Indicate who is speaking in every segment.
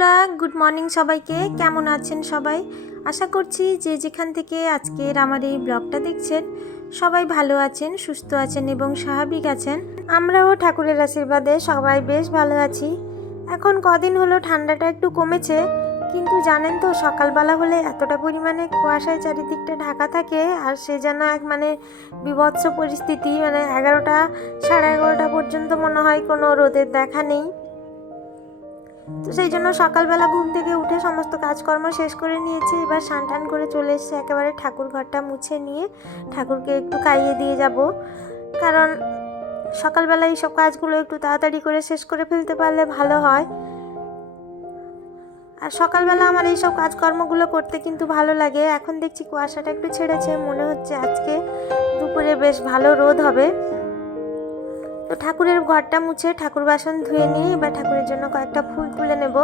Speaker 1: বন্ধুরা good morning সবাইকে। কেমন আছেন সবাই? আশা করছি যে যেখান থেকে আজকের আমার এই ব্লগটা দেখছেন, সবাই ভালো আছেন, সুস্থ আছেন এবং স্বাভাবিক আছেন। আমরাও ঠাকুরের আশীর্বাদে সবাই বেশ ভালো আছি। এখন কদিন হলো ঠান্ডাটা একটু কমেছে, কিন্তু জানেন তো সকালবেলা হলে এতটা পরিমাণে কুয়াশায় চারিদিকটা ঢাকা থাকে, আর সে যেন এক মানে বিভৎস পরিস্থিতি মানে এগারোটা সাড়ে এগারোটা পর্যন্ত মনে হয় কোনো রোদের দেখা নেই। তো সেই জন্য সকালবেলা ঘুম থেকে উঠে সমস্ত কাজকর্ম শেষ করে নিয়েছি। এবার স্নান টান করে চলে এসেছি একেবারে ঠাকুর ঘরটা মুছে নিয়ে। ঠাকুরকে একটু কাইয়ে দিয়ে যাব। কারণ সকালবেলা এইসব কাজগুলো একটু তাড়াতাড়ি করে শেষ করে ফেলতে পারলে ভালো হয়। আর সকালবেলা আমার এইসব কাজকর্মগুলো করতে কিন্তু ভালো লাগে। এখন দেখছি কুয়াশাটা একটু ছেড়েছে, মনে হচ্ছে আজকে দুপুরে বেশ ভালো রোদ হবে। তো ঠাকুরের ঘরটা মুছে ঠাকুর বাসন ধুয়ে নিয়ে এবার ঠাকুরের জন্য কয়েকটা ফুল তুলে নেব।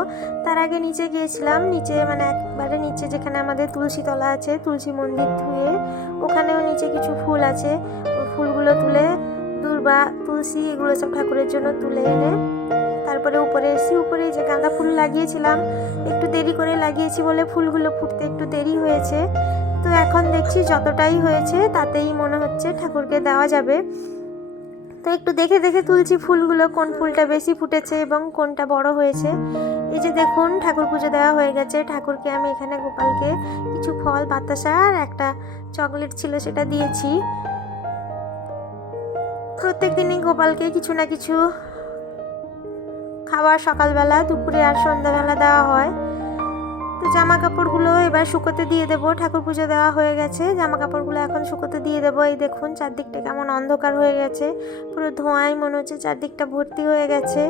Speaker 1: তার আগে নিচে গিয়েছিলাম, নিচে মানে একবারে নিচে যেখানে আমাদের তুলসী তলা আছে, তুলসী মন্দির ধুয়ে ওখানেও নিচে কিছু ফুল আছে। ফুলগুলো তুলে দুর্বা, তুলসী এগুলো সব ঠাকুরের জন্য তুলে এনে তারপরে উপরে এসেছি উপরে যে গাঁদা ফুল লাগিয়েছিলাম, একটু দেরি করে লাগিয়েছি বলে ফুলগুলো ফুটতে একটু দেরি হয়েছে। তো এখন দেখছি যতটাই হয়েছে তাতেই মনে হচ্ছে ঠাকুরকে দেওয়া যাবে। তো একটু দেখে দেখে তুলছি ফুলগুলো, কোন ফুলটা বেশি ফুটেছে এবং কোনটা বড় হয়েছে। এই যে দেখুন, ঠাকুর পুজো দেওয়া হয়ে গেছে। ঠাকুরকে আমি এখানে গোপালকে কিছু ফল, বাতাসা আর একটা চকলেট ছিল সেটা দিয়েছি। প্রত্যেক দিনই গোপালকে কিছু না কিছু খাবার সকালবেলা, দুপুরে আর সন্ধ্যাবেলা দেওয়া হয়। তো জামা কাপড়গুলো এবার শুকোতে দিয়ে দেবো। ঠাকুর পুজো দেওয়া হয়ে গেছে। জামা কাপড়গুলো এখন শুকোতে দিয়ে দেবো। এই দেখুন, চারদিকটা কেমন অন্ধকার হয়ে গেছে। পুরো ধোঁয়ায় মনে হচ্ছে চারদিকটা ভর্তি হয়ে গেছে।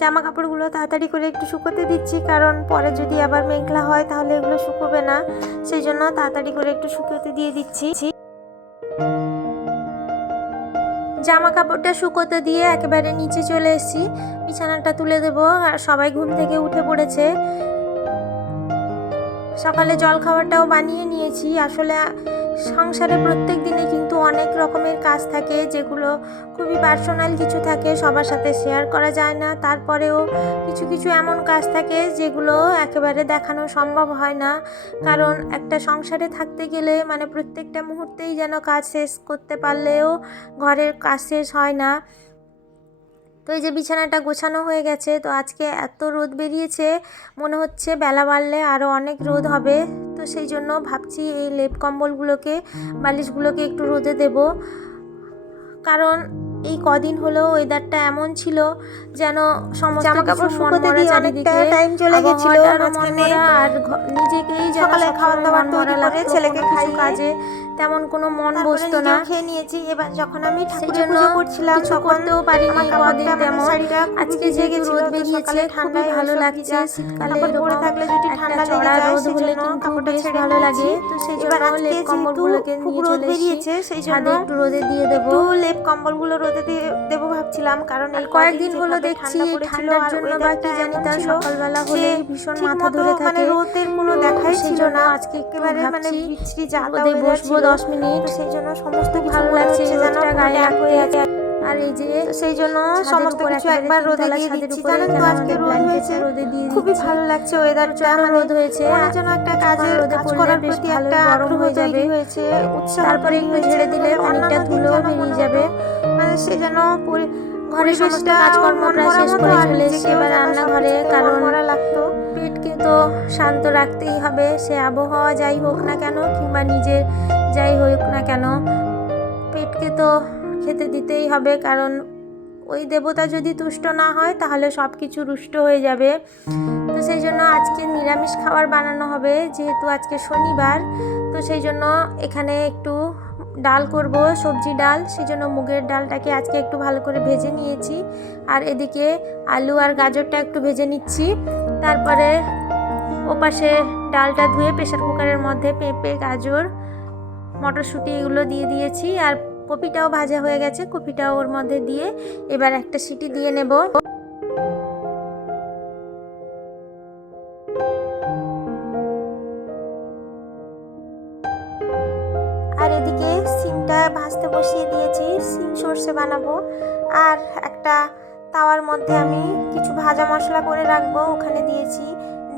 Speaker 1: জামা কাপড়গুলো তাড়াতাড়ি করে একটু শুকোতে দিচ্ছি, কারণ পরে যদি আবার মেঘলা হয় তাহলে এগুলো শুকোবে না। সেই জন্য তাড়াতাড়ি করে একটু শুকোতে দিয়ে দিচ্ছি। জামা কাপড়টা শুকোতে দিয়ে একেবারে নিচে চলে এসেছি। বিছানাটা তুলে দেবো আর সবাই ঘুম থেকে উঠে পড়েছে। সকালে জল খাবারটাও বানিয়ে নিয়েছি। আসলে সংসারে প্রত্যেক দিনে কিন্তু অনেক রকমের কাজ থাকে, যেগুলো খুবই পার্সোনাল কিছু থাকে, সবার সাথে শেয়ার করা যায় না। তারপরেও কিছু কিছু এমন কাজ থাকে, যেগুলো একেবারে দেখানো সম্ভব হয় না। কারণ একটা সংসারে থাকতে গেলে মানে প্রত্যেকটা মুহূর্তেই যেন কাজ শেষ করতে পারলেও ঘরের কাজ শেষ হয় না। তো এই যে বিছানাটা গোছানো হয়ে গেছে তো আজকে এত রোদ বেরিয়েছে মনে হচ্ছে বেলা বাড়লে আরও অনেক রোদ হবে। তো সেই জন্য ভাবছি এই লেপ কম্বলগুলোকে বালিশগুলোকে একটু রোদে দেব। কারণ এই কদিন হলো ওয়েদারটা এমন ছিল যেন সমস্ত
Speaker 2: জামা কাপড় শুকোতে দিয়ে অনেকটা time চলে গেছিল, মাঝখানে
Speaker 1: আর নিজেকেই
Speaker 2: সকালে
Speaker 1: সবসময়
Speaker 2: খাওয়ার তৈরি করে ছেলেকে খাইয়ে
Speaker 1: কাজে তেমন কোনো মন বসতো না।
Speaker 2: খেয়ে নিয়েছি। এবার যখন আমি ঠাকুরের
Speaker 1: জন্য
Speaker 2: পুজো করছিলাম তখন
Speaker 1: করতেও পারিনি কদিন
Speaker 2: মানে
Speaker 1: তেমন। আজকে
Speaker 2: যে
Speaker 1: রোদ বেরিয়েছে খুবই
Speaker 2: ঠান্ডায়
Speaker 1: ভালো লাগছে। শীতকালে
Speaker 2: পরে থাকলে যদি ঠান্ডা লেগে
Speaker 1: চড়া
Speaker 2: যায়,
Speaker 1: রোদ হলে কিন্তু বেশ ভালো লাগে। তো সেই জন্য লেপ কম্বলগুলোকে নিয়ে চলে এসেছি। ছাদে একটু রোদে দিয়ে দেবো।
Speaker 2: লেপ কম্বলগুলো রোদে দিয়ে দেবো ভাবছিলাম কারণ এই
Speaker 1: কয়েকদিন হলো দেখছি এই ঠান্ডার জন্য বা কি জানি তার সকালবেলা হলে ভীষণ মাথা ধরে
Speaker 2: মানে
Speaker 1: থাকে।
Speaker 2: রোদের কোনো দেখাই ছিল না।
Speaker 1: আজকে
Speaker 2: একেবারে মানে বিচ্ছিরি weather
Speaker 1: বসবো। দশ মিনিট।
Speaker 2: সেই জন্য সমস্ত
Speaker 1: ভালো লাগছে
Speaker 2: যেন
Speaker 1: গায়ে
Speaker 2: ব্ল্যাক হয়ে আছে
Speaker 1: আর এই যে
Speaker 2: সেই জন্য সমস্ত কিছু
Speaker 1: একবার
Speaker 2: রোদে দিয়ে দিচ্ছি। জানেন তো আজকে রোদ হয়েছে?
Speaker 1: রোদে দিয়ে
Speaker 2: খুবই ভালো লাগছে ওয়েদারটা মানে
Speaker 1: রোদ হয়েছে।
Speaker 2: মনে
Speaker 1: আর
Speaker 2: যেন একটা
Speaker 1: কিছুক্ষণ
Speaker 2: কাজে
Speaker 1: রোদে
Speaker 2: কাজ করার প্রতি একটা আগ্রহ
Speaker 1: হয়ে যাবে।
Speaker 2: হয়েছে উৎসাহ
Speaker 1: তারপরে
Speaker 2: তৈরি
Speaker 1: একটু ঝেড়ে দিলে অনেকটা
Speaker 2: ধুলো
Speaker 1: বেরিয়ে যাবে।
Speaker 2: সে যেন পরি-
Speaker 1: ঘরের সমস্ত কাজকর্ম প্রায়
Speaker 2: মরা
Speaker 1: শেষ করে চলে
Speaker 2: নিজেকেও
Speaker 1: এবার রান্নাঘরে কারণ
Speaker 2: মনমরা লাগতো।
Speaker 1: পেটকে তো শান্ত রাখতেই হবে। সে আবহাওয়া যাই হোক না কেন কিংবা নিজের যাই হোক না কেন পেটকে তো খেতে দিতেই হবে। কারণ ওই দেবতা যদি তুষ্ট না হয় তাহলে সব কিছু রুষ্ট হয়ে যাবে। তো সেই জন্য আজকে নিরামিষ খাবার বানানো হবে। যেহেতু আজকে শনিবার তো সেই জন্য এখানে একটু ডাল করব, সবজি ডাল। সেই জন্য মুগের ডালটাকে আজকে একটু ভালো করে ভেজে নিয়েছি। আর এদিকে আলু আর গাজরটা একটু ভেজে নিচ্ছি। তারপরে ওপাশে ডালটা ধুয়ে প্রেশার কুকারের মধ্যে পেঁপে, গাজর, মটরশুঁটি এগুলো দিয়ে দিয়েছি। আর কপিটাও ভাজা হয়ে গেছে, কপিটাও ওর মধ্যে দিয়ে এবার একটা সিটি দিয়ে নেব। ভাজতে বসিয়ে দিয়েছি সিম সর্ষে বানাবো। আর একটা তাওয়ার মধ্যে আমি কিছু ভাজা মশলা করে রাখব। ওখানে দিয়েছি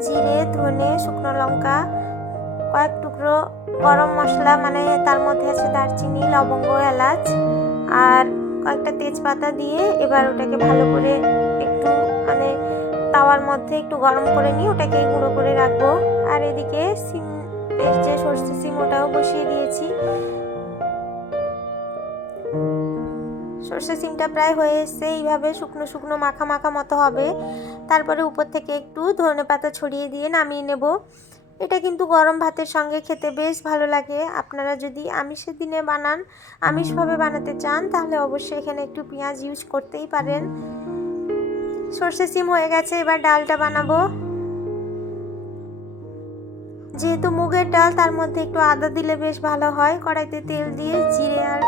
Speaker 1: জিরে, ধনে, শুকনো লঙ্কা, কয়েক টুকরো গরম মশলা মানে তার মধ্যে আছে দারচিনি, লবঙ্গ, এলাচ, আর কয়েকটা তেজপাতা দিয়ে এবার ওটাকে ভালো করে একটু মানে তাওয়ার মধ্যে একটু গরম করে নিয়ে ওটাকে গুঁড়ো করে রাখব। আর এদিকে সিম যে সর্ষে সিম ওটাও বসিয়ে দিয়েছি। সর্ষে সিমটা প্রায় হয়ে এসছে, এইভাবে শুকনো শুকনো মাখা মাখা মতো হবে। তারপরে উপর থেকে একটু ধনে পাতা ছড়িয়ে দিয়ে নামিয়ে নেব। এটা কিন্তু গরম ভাতের সঙ্গে খেতে বেশ ভালো লাগে। আপনারা যদি আমিষের দিনে বানান, আমিষভাবে বানাতে চান, তাহলে অবশ্যই এখানে একটু পেঁয়াজ ইউজ করতেই পারেন। সর্ষে সিম হয়ে গেছে, এবার ডালটা বানাবো। যেহেতু মুগের ডাল, তার মধ্যে একটু আদা দিলে বেশ ভালো হয়। কড়াইতে তেল দিয়ে জিরে আর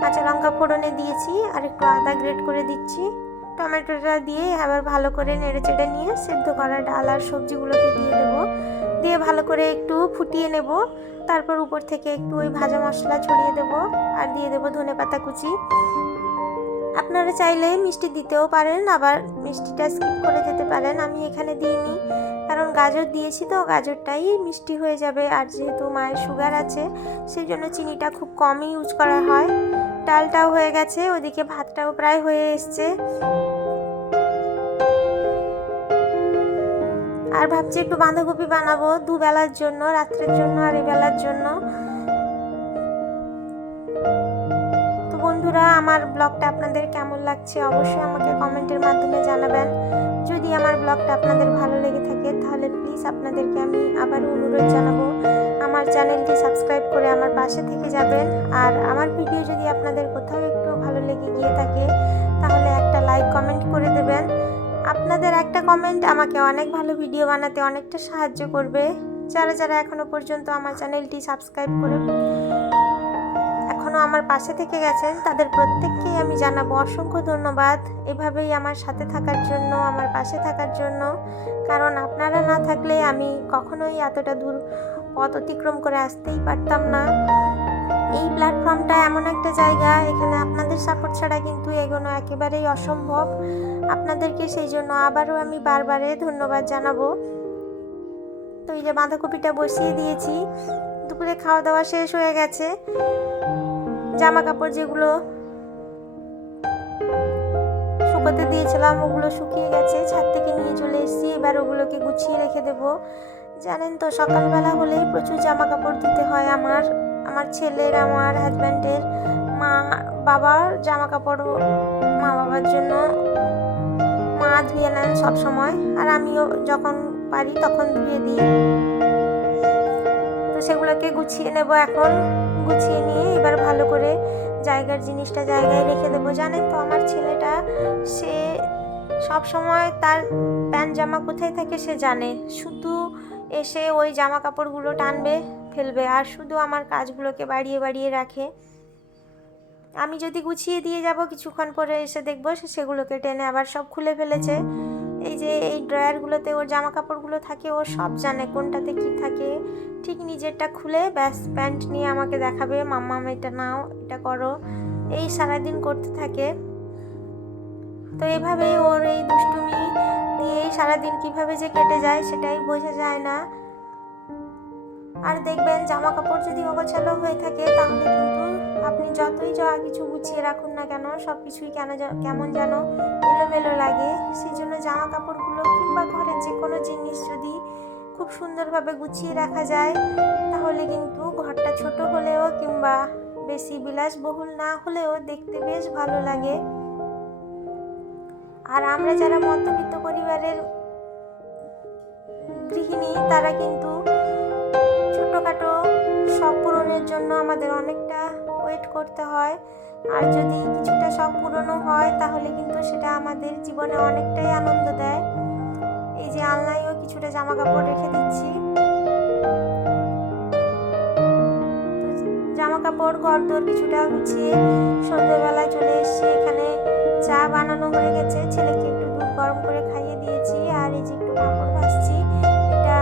Speaker 1: কাঁচা লঙ্কা ফোড়নে দিয়েছি আর একটু আদা গ্রেট করে দিচ্ছি। টমেটোটা দিয়ে আবার ভালো করে নেড়ে চেড়ে নিয়ে সেদ্ধ করা ডাল আর সবজিগুলোকে দিয়ে দেবো। দিয়ে ভালো করে একটু ফুটিয়ে নেব। তারপর উপর থেকে একটু ওই ভাজা মশলা ছড়িয়ে দেব আর দিয়ে দেবো ধনে পাতা কুচি। আপনারা চাইলে মিষ্টি দিতেও পারেন, আবার মিষ্টিটা স্কিপ করে যেতে পারেন, আমি এখানে দিইনি। কারণ গাজর দিয়েছি তো, গাজরটাই মিষ্টি হয়ে যাবে। আর যেহেতু মায়ের সুগার আছে, সেই জন্য চিনিটা খুব কমই ইউজ করা হয়। ডালটাও হয়ে গেছে, ওদিকে ভাতটাও প্রায় হয়ে এসছে। আর ভাবছি একটু বাঁধাকপি বানাবো দুবেলার জন্য, রাত্রের জন্য আর বেলার জন্য। তো বন্ধুরা, আমার ব্লগটা আপনাদের কেমন লাগছে অবশ্যই আমাকে কমেন্টের মাধ্যমে জানাবেন। যদি আমার ব্লগটা আপনাদের ভালো লেগে থাকে, তাহলে প্লিজ আপনাদেরকে আমি আবারও অনুরোধ জানাব আমার চ্যানেলটি সাবস্ক্রাইব করে আমার পাশে থেকে যাবেন। আর আমার ভিডিও যদি আপনাদের কোথাও একটু ভালো লেগে গিয়ে থাকে, তাহলে একটা লাইক কমেন্ট করে দেবেন। আপনাদের একটা কমেন্ট আমাকে অনেক ভালো ভিডিও বানাতে অনেকটা সাহায্য করবে। যারা যারা এখনও পর্যন্ত আমার চ্যানেলটি সাবস্ক্রাইব করে এখনও আমার পাশে থেকে গেছেন, তাদের প্রত্যেককেই আমি জানাব অসংখ্য ধন্যবাদ। এভাবেই আমার সাথে থাকার জন্য, আমার পাশে থাকার জন্য। কারণ আপনারা না থাকলে আমি কখনোই এতটা দূর পথ অতিক্রম করে আসতেই পারতাম না। এই প্ল্যাটফর্মটা এমন একটা জায়গা, এখানে আপনাদের সাপোর্ট ছাড়া কিন্তু এগোনো একেবারেই অসম্ভব। আপনাদেরকে সেই জন্য আবারও আমি বারবারে ধন্যবাদ জানাব। তো এই যে বাঁধাকপিটা বসিয়ে দিয়েছি, দুপুরে খাওয়া দাওয়া শেষ হয়ে গেছে। জামা কাপড় যেগুলো শুকোতে দিয়েছিলাম, ওগুলো শুকিয়ে গেছে। ছাদ থেকে নিয়ে চলে এসেছি, এবার ওগুলোকে গুছিয়ে রেখে দেব। জানেন তো, সকালবেলা হলেই প্রচুর জামা কাপড় দিতে হয় আমার। আমার ছেলের, আমার হাজব্যান্ডের মা, বাবার জামা কাপড় মা বাবার জন্য মা ধুয়ে নেন সব সময় আর আমিও যখন পারি তখন ধুয়ে দিই। তো সেগুলোকে গুছিয়ে নেব এখন। গুছিয়ে নিয়ে এবার ভালো করে জায়গার জিনিসটা জায়গায় রেখে দেবো। জানেন তো, আমার ছেলেটা, সে সব সময় তার প্যান্ট জামা কোথায় থাকে সে জানে। শুধু এসে ওই জামা কাপড়গুলো টানবে, ফেলবে আর শুধু আমার কাজগুলোকে বাড়িয়ে বাড়িয়ে রাখে। আমি যদি গুছিয়ে দিয়ে যাব কিছুক্ষণ পরে এসে দেখব সে সেগুলোকে টেনে আবার সব খুলে ফেলেছে। এই যে এই ড্রয়ারগুলোতে ওর জামা কাপড়গুলো থাকে, ও সব জানে কোনটাতে কি থাকে। ঠিক নিজেরটা খুলে ব্যাস, প্যান্ট নিয়ে আমাকে দেখাবে মাম্মাম এটা নাও, এটা করো। এই সারাদিন করতে থাকে। তো এভাবেই ওর এই দুষ্টুমি দিয়েই সারাদিন কীভাবে যে কেটে যায় সেটাই বোঝা যায় না। আর দেখবেন জামা কাপড় যদি অগোছালো হয়ে থাকে, তাহলে কিন্তু আপনি যতই যা কিছু গুছিয়ে রাখুন না কেন সব কিছুই কেন কেমন যেন এলোমেলো লাগে। সেই জন্য জামা কাপড়গুলো কিংবা ঘরের যে কোনো জিনিস যদি খুব সুন্দরভাবে গুছিয়ে রাখা যায়, তাহলে কিন্তু ঘরটা ছোট হলেও কিংবা বেশি বিলাসবহুল না হলেও দেখতে বেশ ভালো লাগে। আর আমরা যারা মধ্যবিত্ত পরিবারের গৃহিণী, তারা কিন্তু ছোটোখাটো শখ পূরণের জন্য আমাদের অনেকটা ওয়েট করতে হয়। আর যদি কিছুটা শখ পূরণও হয়, তাহলে কিন্তু সেটা আমাদের জীবনে অনেকটাই আনন্দ দেয়। এই যে আলনায়ও কিছুটা জামা কাপড় রেখে দিচ্ছি। জামা কাপড় ঘর দোর কিছুটা গুছিয়ে সন্ধ্যেবেলায় চলে এসেছি। এখানে বানানো হয়ে গেছে। ছেলেকে একটু দুধ গরম করে খাইয়ে দিয়েছি আর এই যে একটু পাঁপড় ভাজছি। এটা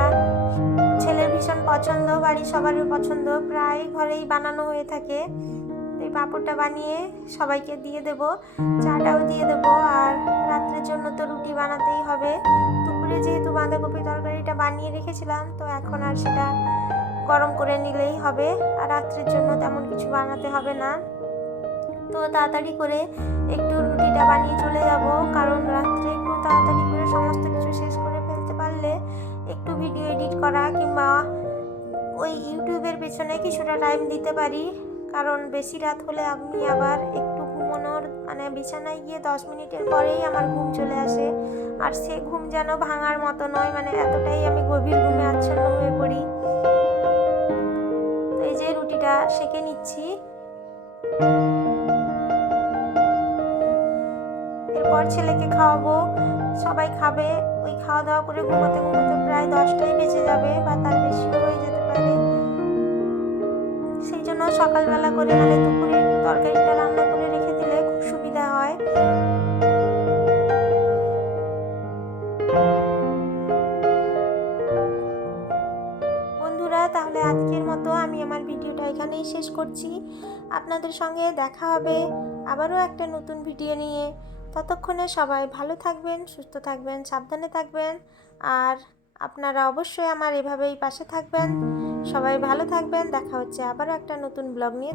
Speaker 1: ছেলের ভীষণ পছন্দ, বাড়ির সবারই পছন্দ। প্রায় ঘরেই বানানো হয়ে থাকে। এই পাঁপড়টা বানিয়ে সবাইকে দিয়ে দেব। চাটাও দিয়ে দেব আর রাত্রের জন্য তো রুটি বানাতেই হবে। দুপুরে যেহেতু বাঁধাকপি তরকারিটা বানিয়ে রেখেছিলাম, তো এখন আর সেটা গরম করে নিলেই হবে। আর রাত্রের জন্য তেমন কিছু বানাতে হবে না। তো তাড়াতাড়ি করে একটু রুটিটা বানিয়ে চলে যাব। কারণ রাত্রে একটু তাড়াতাড়ি করে সমস্ত কিছু শেষ করে ফেলতে পারলে একটু ভিডিও এডিট করা কিংবা ওই ইউটিউবের পেছনে কিছুটা টাইম দিতে পারি। কারণ বেশি রাত হলে আমি আবার একটু ঘুমানোর মানে বিছানায় গিয়ে দশ মিনিটের পরেই আমার ঘুম চলে আসে। আর সে ঘুম যেন ভাঙার মতো নয় মানে এতটাই আমি গভীর ঘুমে আচ্ছন্ন হয়ে পড়ি। তো এই যে রুটিটা সেকে নিচ্ছি। এরপর ছেলেকে খাওয়াবো। সবাই খাবে। ওই খাওয়া দাওয়া করে ঘুমোতে ঘুমোতে প্রায় দশটাই বেজে যাবে বা তার বেশিও হয়ে যেতে পারে। সেই জন্য সকালবেলা করে মানে দুপুরে তরকারিটা রান্না করে রেখে দিলে খুব সুবিধা হয়। বন্ধুরা, তাহলে আজকের মতো আমি আমার ভিডিওটা এখানেই শেষ করছি। আপনাদের সঙ্গে দেখা হবে আবারও একটা নতুন ভিডিও নিয়ে। ততক্ষণে সবাই ভালো থাকবেন, সুস্থ থাকবেন, সাবধানে থাকবেন। আর আপনারা অবশ্যই আমার এভাবেই পাশে থাকবেন। সবাই ভালো থাকবেন। দেখা হচ্ছে আবারও একটা নতুন ব্লগ নিয়ে।